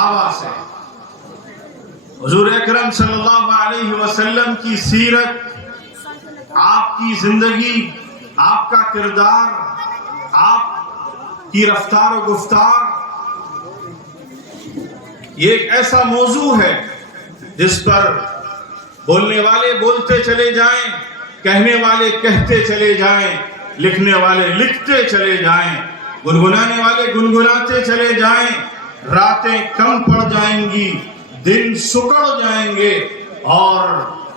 سے حضور اکرم صلی اللہ علیہ وسلم کی سیرت، آپ کی زندگی، آپ کا کردار، آپ کی رفتار و گفتار، یہ ایک ایسا موضوع ہے جس پر بولنے والے بولتے چلے جائیں، کہنے والے کہتے چلے جائیں، لکھنے والے لکھتے چلے جائیں، گنگنانے والے گنگناتے چلے جائیں، راتیں کم پڑ جائیں گی، دن سکڑ جائیں گے، اور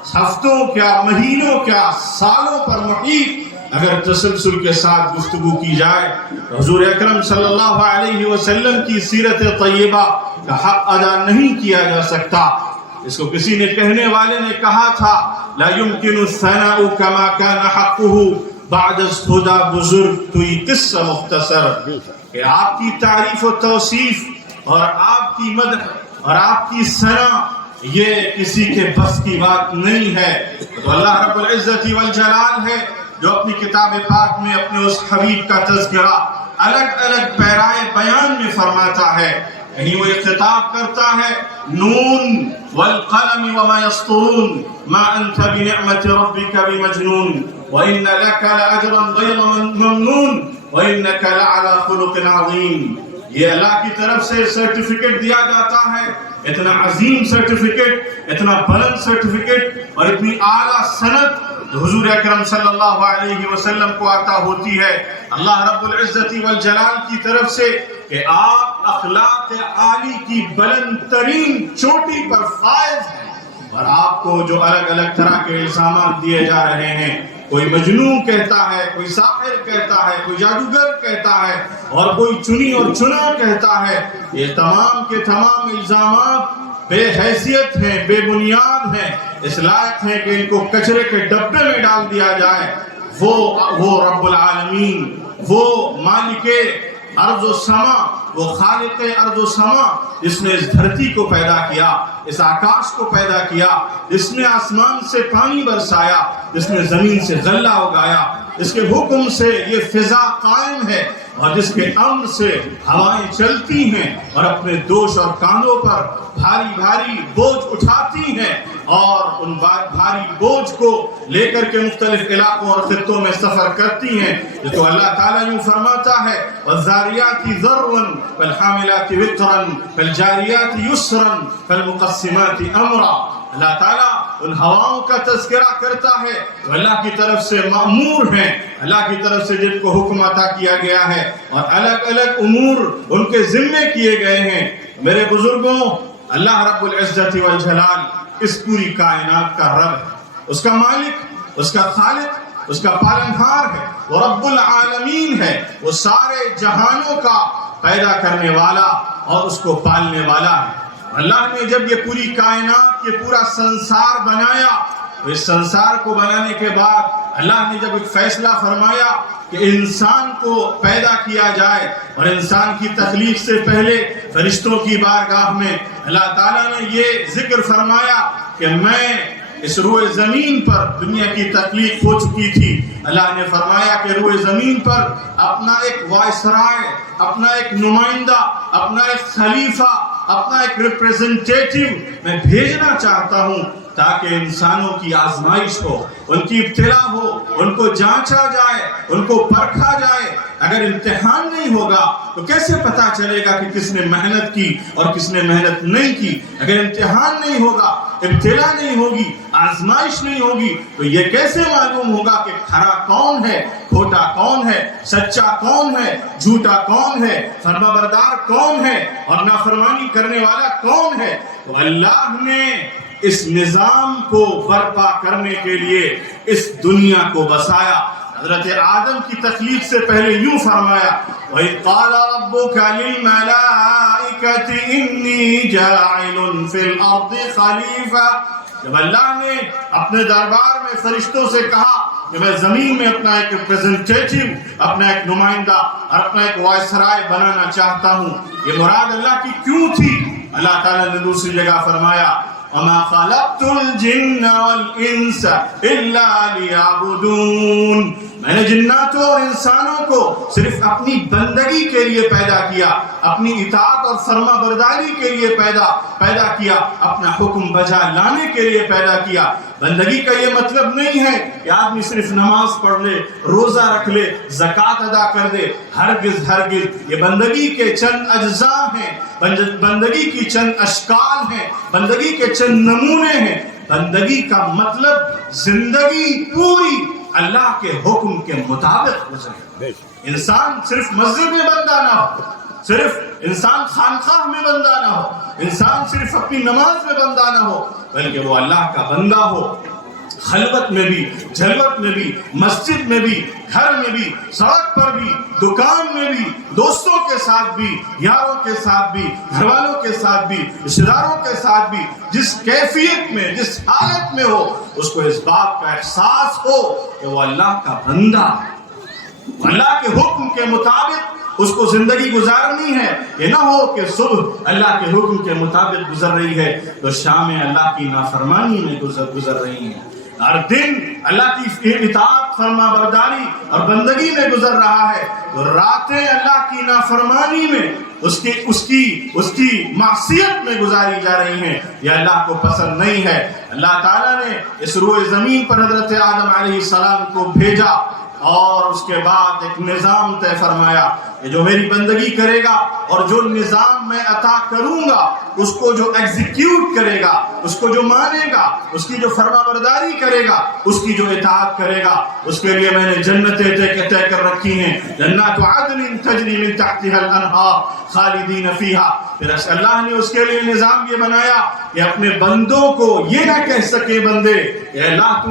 ہفتوں کیا مہینوں کیا سالوں پر محیط اگر تسلسل کے ساتھ گفتگو کی جائے تو حضور اکرم صلی اللہ علیہ وسلم کی سیرت طیبہ کا حق ادا نہیں کیا جا سکتا۔ اس کو کسی نے کہنے والے نے کہا تھا، لا يمكن الثناء كما كان حقه بعد خدا بزرگ تو یہ قصہ مختصر کہ آپ کی تعریف و توصیف اور آپ کی مدح اور آپ کی ثنا یہ کسی کے بس کی بات نہیں ہے۔ تو اللہ رب العزت والجلال ہے جو اپنی کتاب پاک میں اپنے اس حبیب کا تذکرہ الگ الگ پیرائے بیان میں فرماتا ہے، یعنی وہ یہ خطاب کرتا ہے، نون والقلم وما يسطرون ما انت بنعمت ربك بمجنون وان لك لاجرا غير ممنون وانك لعلى خلق عظیم۔ یہ اللہ کی طرف سے سرٹیفکیٹ دیا جاتا ہے، اتنا عظیم سرٹیفکیٹ، اتنا بلند سرٹیفکیٹ اور اتنی اعلیٰ سند حضور اکرم صلی اللہ علیہ وسلم کو عطا ہوتی ہے اللہ رب العزت والجلال کی طرف سے کہ آپ اخلاق عالی کی بلند ترین چوٹی پر فائز ہیں، اور آپ کو جو الگ الگ طرح کے الزامات دیے جا رہے ہیں، کوئی مجنون کہتا ہے، کوئی ساحر کہتا ہے، کوئی جادوگر کہتا ہے، اور کوئی چنی اور چنا کہتا ہے، یہ تمام کے تمام الزامات بے حیثیت ہیں، بے بنیاد ہیں، اس لائق ہیں کہ ان کو کچرے کے ڈبے میں ڈال دیا جائے۔ وہ رب العالمین، وہ مالک ارض و سما، وہ خالق ارض و سما جس نے اس دھرتی کو پیدا کیا، اس آکاش کو پیدا کیا، جس نے آسمان سے پانی برسایا، جس نے زمین سے غلہ اگایا، اس کے حکم سے یہ فضا قائم ہے، اور جس کے امر سے ہوائیں چلتی ہیں اور اپنے دوش اور کاندھوں پر بھاری بھاری بوجھ اٹھاتی ہیں، اور ان بھاری بوجھ کو لے کر کے مختلف علاقوں اور خطوں میں سفر کرتی ہیں۔ تو اللہ تعالیٰ یوں فرماتا ہے، وَالذَّارِيَاتِ ذَرْوًا فَالْحَامِلَاتِ وِقْرًا فَالْجَارِيَاتِ يُسْرًا فَالْمُقَسِّمَاتِ أَمْرًا۔ اللہ تعالیٰ ان ہواؤں کا تذکرہ کرتا ہے وہ اللہ کی طرف سے مأمور ہیں، اللہ کی طرف سے جن کو حکم عطا کیا گیا ہے، اور الگ الگ امور ان کے ذمے کیے گئے ہیں۔ میرے بزرگوں، اللہ رب العزت والجلال اس پوری کائنات کا رب ہے، اس کا مالک، اس کا خالق، اس کا پالنہار ہے، وہ رب العالمین ہے، وہ سارے جہانوں کا پیدا کرنے والا اور اس کو پالنے والا ہے۔ اللہ نے جب یہ پوری کائنات، یہ پورا سنسار بنایا، تو اس سنسار کو بنانے کے بعد اللہ نے جب ایک فیصلہ فرمایا کہ انسان کو پیدا کیا جائے، اور انسان کی تخلیق سے پہلے فرشتوں کی بارگاہ میں اللہ تعالیٰ نے یہ ذکر فرمایا کہ میں اس روئے زمین پر، دنیا کی تخلیق ہو چکی تھی، اللہ نے فرمایا کہ روئے زمین پر اپنا ایک وائسرائے، اپنا ایک نمائندہ، اپنا ایک خلیفہ، اپنا ایک ریپریزنٹیٹیو میں بھیجنا چاہتا ہوں تاکہ انسانوں کی آزمائش ہو، ان کی ابتلا ہو، ان کو جانچا جائے، ان کو پرکھا جائے۔ اگر امتحان نہیں ہوگا تو کیسے پتا چلے گا کہ کس نے محنت کی اور کس نے محنت نہیں کی؟ اگر امتحان نہیں ہوگا، ابتلا نہیں ہوگی، آزمائش نہیں ہوگی، تو یہ کیسے معلوم ہوگا کہ کھرا کون ہے، کھوٹا کون ہے، سچا کون ہے، جھوٹا کون ہے، فرما بردار کون ہے اور نافرمانی کرنے والا کون ہے؟ تو اللہ نے اس نظام کو برپا کرنے کے لیے اس دنیا کو بسایا۔ حضرت آدم کی تخلیق سے پہلے یوں فرمایا، وَإِذْ قَالَ رَبُّكَ لِلْمَلَائِكَةِ إِنِّي جَاعِلٌ فِي الْأَرْضِ خَلِيفَةً، جب اللہ نے اپنے دربار میں فرشتوں سے کہا کہ میں زمین میں اپنا ایک ریپریزنٹیٹیو، اپنا ایک نمائندہ اور اپنا ایک وائسرائے بنانا چاہتا ہوں، یہ مراد اللہ کی کیوں تھی؟ اللہ تعالیٰ نے دوسری جگہ فرمایا، وَمَا خَلَقْتُ الْجِنَّ وَالْإِنسَ إِلَّا لِيَعْبُدُونَ، میں نے جناتوں اور انسانوں کو صرف اپنی بندگی کے لیے پیدا کیا، اپنی اطاعت اور فرما برداری کے لیے پیدا کیا، اپنا حکم بجا لانے کے لیے پیدا کیا۔ بندگی کا یہ مطلب نہیں ہے کہ آدمی صرف نماز پڑھ لے، روزہ رکھ لے، زکوٰۃ ادا کر دے۔ ہرگز ہرگز، یہ بندگی کے چند اجزاء ہیں، بندگی کی چند اشکال ہیں، بندگی کے چند نمونے ہیں۔ بندگی کا مطلب زندگی پوری اللہ کے حکم کے مطابق گزرے۔ انسان صرف مسجد میں بندہ نہ ہو، صرف انسان خانقاہ میں بندہ نہ ہو، انسان صرف اپنی نماز میں بندہ نہ ہو، بلکہ وہ اللہ کا بندہ ہو، خلوت میں بھی، جلوت میں بھی، مسجد میں بھی، گھر میں بھی، سڑک پر بھی، دکان میں بھی، دوستوں کے ساتھ بھی، یاروں کے ساتھ بھی، گھر والوں کے ساتھ بھی، رشتہ داروں کے ساتھ بھی، جس کیفیت میں، جس حالت میں ہو، اس کو اس بات کا احساس ہو کہ وہ اللہ کا بندہ ہے، اللہ کے حکم کے مطابق اس کو زندگی گزارنی ہے۔ یہ نہ ہو کہ صبح اللہ کے حکم کے مطابق گزر رہی ہے تو شام اللہ کی نافرمانی میں گزر رہی ہے، ہر دن اللہ کی اطاعت، فرما برداری اور بندگی میں گزر رہا ہے تو راتیں اللہ کی نافرمانی میں، اس کی معصیت میں گزاری جا رہی ہیں۔ یہ اللہ کو پسند نہیں ہے۔ اللہ تعالیٰ نے اس روئے زمین پر حضرت آدم علیہ السلام کو بھیجا اور اس کے بعد ایک نظام طے فرمایا کہ جو میری بندگی کرے گا اور جو نظام میں عطا کروں گا اس کو جو ایگزیکیوٹ کرے گا، اس کو جو مانے گا، اس کی جو فرما برداری کرے گا، اس کی جو اطاعت کرے گا، اس کے لیے میں نے جنتیں طے کر رکھی ہیں، جنات عدن تجری من تحتها الانہار خالدین فیہا۔ پھر اللہ نے اس کے لیے نظام یہ بنایا کہ اپنے بندوں کو یہ نہ کہہ سکے بندے کہ اللہ